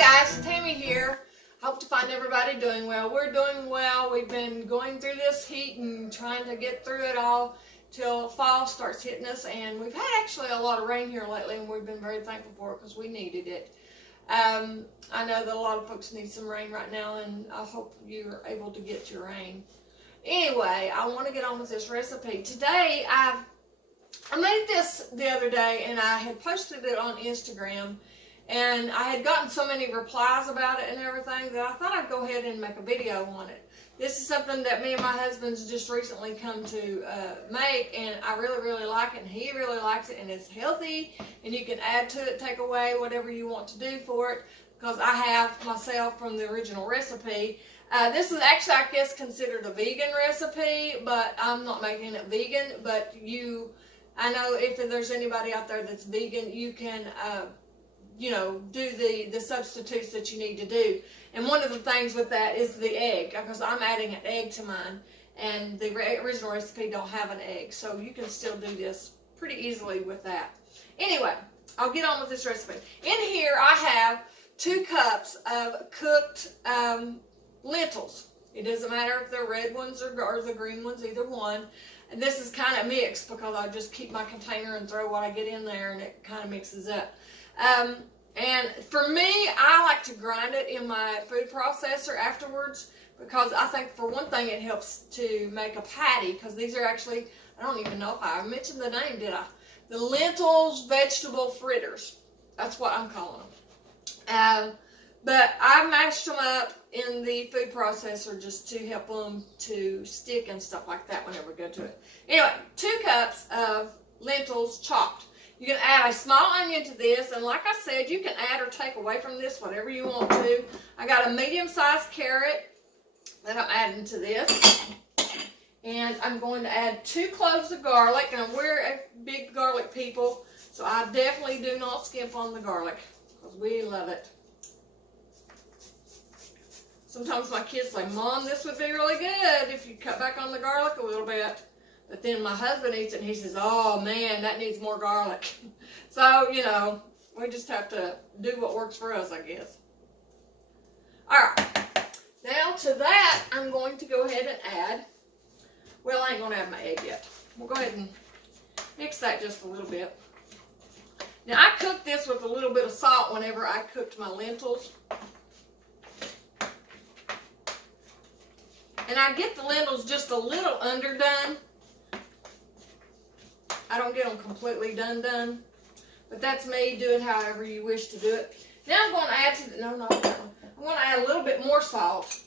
guys, Tammy here. Hope to find everybody doing well. We're doing well. We've been going through this heat and trying to get through it all till fall starts hitting us, and we've had actually a lot of rain here lately, and we've been very thankful for it because we needed it. I know that a lot of folks need some rain right now, and I hope you're able to get your rain. Anyway, I want to get on with this recipe. Today, I made this the other day, and I had posted it on Instagram, and I had gotten so many replies about it and everything that I thought I'd go ahead and make a video on it. This is something that me and my husband's just recently come to make, and I really like it, and he really likes it, and it's healthy, and you can add to it, take away, whatever you want to do for it, because I have myself from the original recipe. This is actually, I guess, considered a vegan recipe, but I'm not making it vegan, but I know if there's anybody out there that's vegan, you can do the substitutes that you need to do. And one of the things with that is the egg, because I'm adding an egg to mine, and the original recipe don't have an egg, so you can still do this pretty easily with that. Anyway, I'll get on with this recipe. In here I have 2 cups of cooked lentils. It doesn't matter if they're red ones or the green ones, either one. And this is kind of mixed because I just keep my container and throw what I get in there, and it kind of mixes up. And for me, I like to grind it in my food processor afterwards, because I think, for one thing, it helps to make a patty, because these are actually, I don't even know if I mentioned the name, did I? The Lentils vegetable fritters. That's what I'm calling them. But I mashed them up in the food processor just to help them to stick and stuff like that whenever we go to it. Anyway, 2 cups of lentils chopped. You can add a small onion to this, and like I said, you can add or take away from this whatever you want to. I got a medium-sized carrot that I'm adding to this. And I'm going to add 2 cloves of garlic, and we're big garlic people, so I definitely do not skimp on the garlic, because we love it. Sometimes my kids say, Mom, this would be really good if you cut back on the garlic a little bit. But then my husband eats it, and he says, oh man, that needs more garlic. So, we just have to do what works for us, I guess. Alright, now to that, I'm going to go ahead and add, well, I ain't going to add my egg yet. We'll go ahead and mix that just a little bit. Now, I cooked this with a little bit of salt whenever I cooked my lentils. And I get the lentils just a little underdone. I don't get them completely done, but that's me. Do it however you wish to do it. Now I'm going to add I'm going to add a little bit more salt.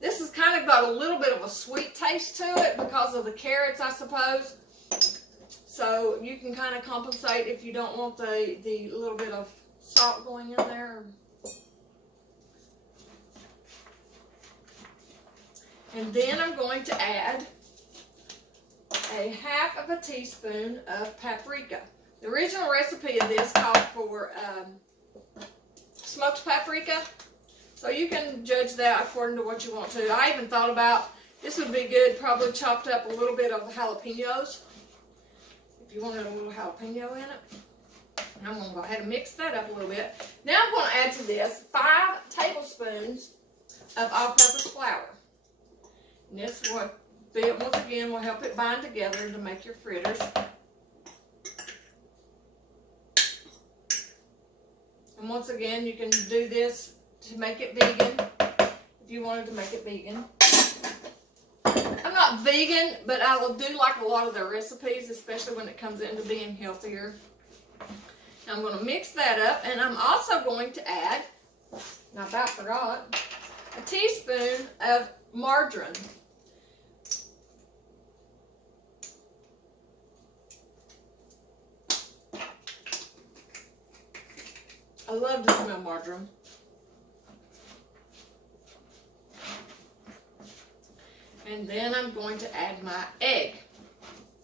This has kind of got a little bit of a sweet taste to it because of the carrots, I suppose. So you can kind of compensate if you don't want the little bit of salt going in there. And then I'm going to add a half of a teaspoon of paprika. The original recipe of this called for smoked paprika, so you can judge that according to what you want to. I even thought about, this would be good, probably chopped up a little bit of jalapenos, if you wanted a little jalapeno in it. And I'm going to go ahead and mix that up a little bit. Now I'm going to add to this 5 tablespoons of all-purpose flour. And this will, once again, will help it bind together to make your fritters. And once again, you can do this to make it vegan, if you wanted to make it vegan. I'm not vegan, but I do like a lot of their recipes, especially when it comes into being healthier. Now I'm going to mix that up, and I'm also going to add, and I about forgot, a teaspoon of margarine. I love to smell margarine. And then I'm going to add my egg.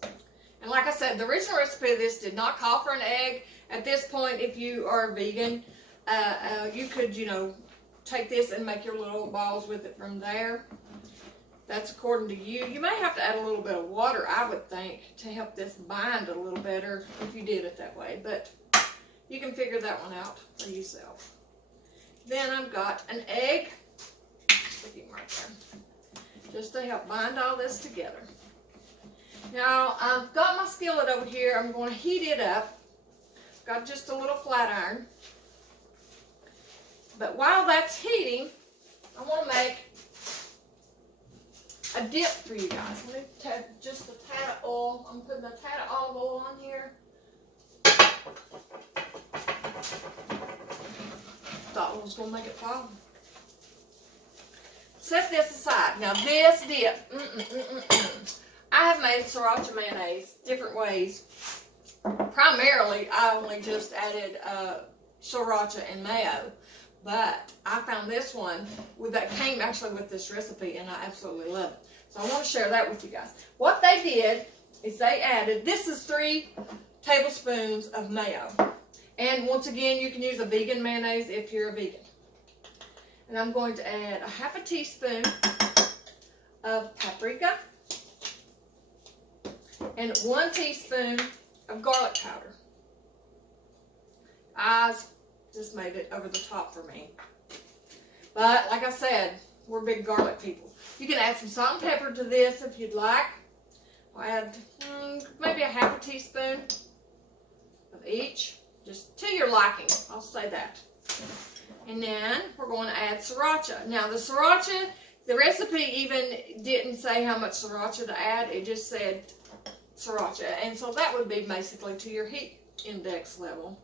And like I said, the original recipe of this did not call for an egg. At this point, if you are vegan, you could, take this and make your little balls with it from there. That's according to you. You may have to add a little bit of water, I would think, to help this bind a little better if you did it that way. But You can figure that one out for yourself. Then I've got an egg. Stick him right there. Just to help bind all this together. Now, I've got my skillet over here. I'm going to heat it up. Got just a little flat iron. But while that's heating, I want to make a dip for you guys. Let me take just a tad of oil. I'm putting a tad of olive oil on here. Thought I was going to make it fall. Set this aside. Now this dip, I have made sriracha mayonnaise different ways. Primarily, I only just added sriracha and mayo. But I found this one that came actually with this recipe, and I absolutely love it. So I want to share that with you guys. What they did is they added, this is 3 tablespoons of mayo. And once again, you can use a vegan mayonnaise if you're a vegan. And I'm going to add a half a teaspoon of paprika and 1 teaspoon of garlic powder. I just made it over the top for me. But like I said, we're big garlic people. You can add some salt and pepper to this if you'd like. I'll add maybe a half a teaspoon of each, just to your liking. I'll say that. And then we're going to add sriracha. Now the sriracha, the recipe even didn't say how much sriracha to add. It just said sriracha. And so that would be basically to your heat index level.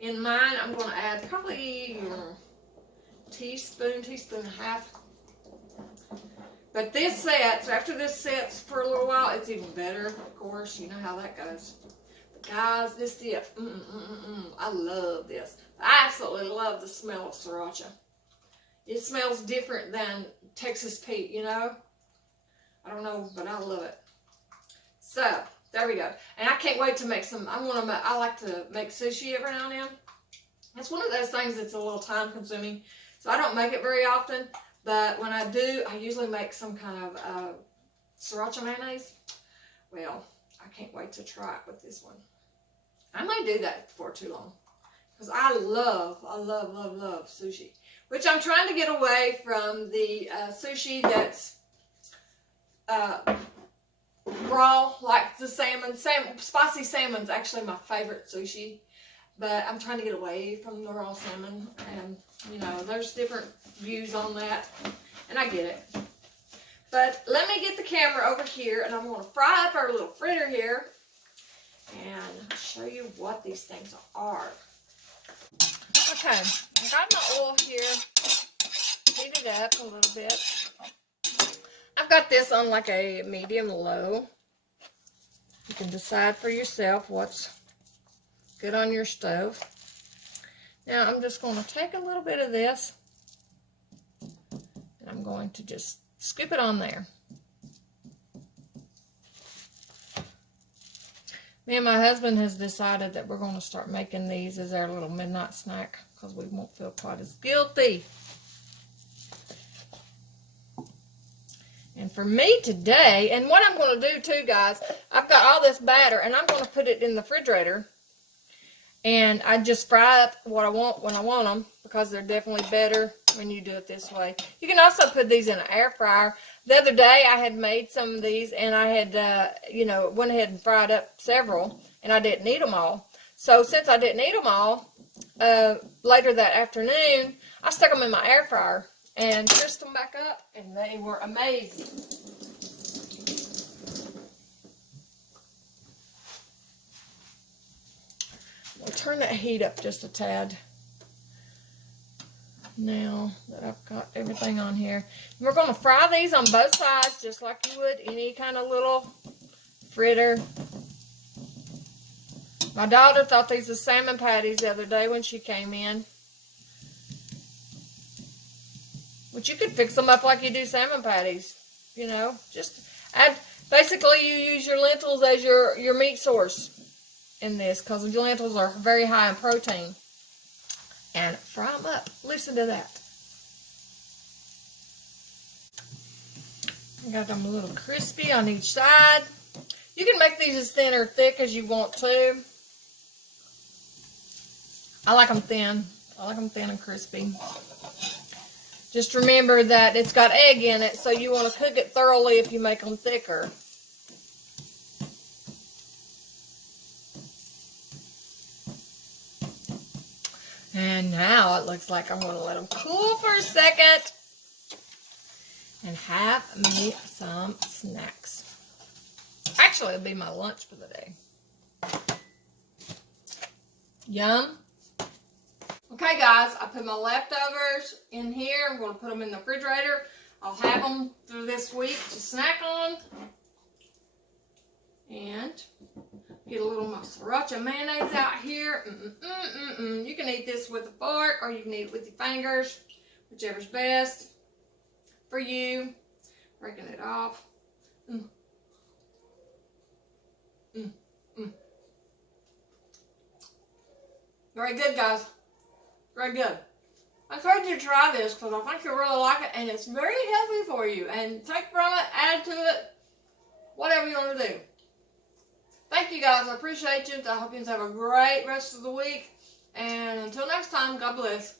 In mine, I'm going to add probably a teaspoon and a half. But this sets, after this sets for a little while, it's even better, of course. You know how that goes. But guys, this dip, I love this. I absolutely love the smell of sriracha. It smells different than Texas Pete, you know? I don't know, but I love it. So, there we go. And I can't wait to make some, I like to make sushi every now and then. It's one of those things that's a little time consuming. So I don't make it very often. But when I do, I usually make some kind of sriracha mayonnaise. Well, I can't wait to try it with this one. I might do that before too long. Because I love sushi. Which I'm trying to get away from the sushi that's raw, like the salmon. Spicy salmon's actually my favorite sushi. But I'm trying to get away from the raw salmon. And, you know, there's different views on that. And I get it. But let me get the camera over here. And I'm going to fry up our little fritter here. And show you what these things are. Okay. I got my oil here. Heat it up a little bit. I've got this on like a medium-low. You can decide for yourself what's good on your stove. Now I'm just going to take a little bit of this and I'm going to just scoop it on there. Me and my husband has decided that we're going to start making these as our little midnight snack because we won't feel quite as guilty. And for me today, and what I'm going to do too, guys, I've got all this batter and I'm going to put it in the refrigerator. And I just fry up what I want when I want them because they're definitely better when you do it this way. You can also put these in an air fryer. The other day I had made some of these and I had, went ahead and fried up several and I didn't eat them all. So since I didn't eat them all, later that afternoon, I stuck them in my air fryer and twist them back up and they were amazing. I'll turn that heat up just a tad. Now that I've got everything on here. And we're going to fry these on both sides just like you would any kind of little fritter. My daughter thought these were salmon patties the other day when she came in. But you could fix them up like you do salmon patties. You know, just add, basically you use your lentils as your meat source in this because the lentils are very high in protein. And fry them up. Listen to that. Got them a little crispy on each side. You can make these as thin or thick as you want to. I like them thin. I like them thin and crispy. Just remember that it's got egg in it, so you want to cook it thoroughly if you make them thicker. And now it looks like I'm going to let them cool for a second and have me some snacks. Actually, it'll be my lunch for the day. Yum. Okay, guys, I put my leftovers in here. I'm going to put them in the refrigerator. I'll have them through this week to snack on. And get a little sriracha mayonnaise out here. You can eat this with a fork or you can eat it with your fingers, whichever's best for you. Breaking it off. Very good, guys. Very good. I encourage you to try this because I think you'll really like it, and it's very healthy for you. And take from it, add to it, whatever you want to do. Thank you, guys. I appreciate you. I hope you have a great rest of the week. And until next time, God bless.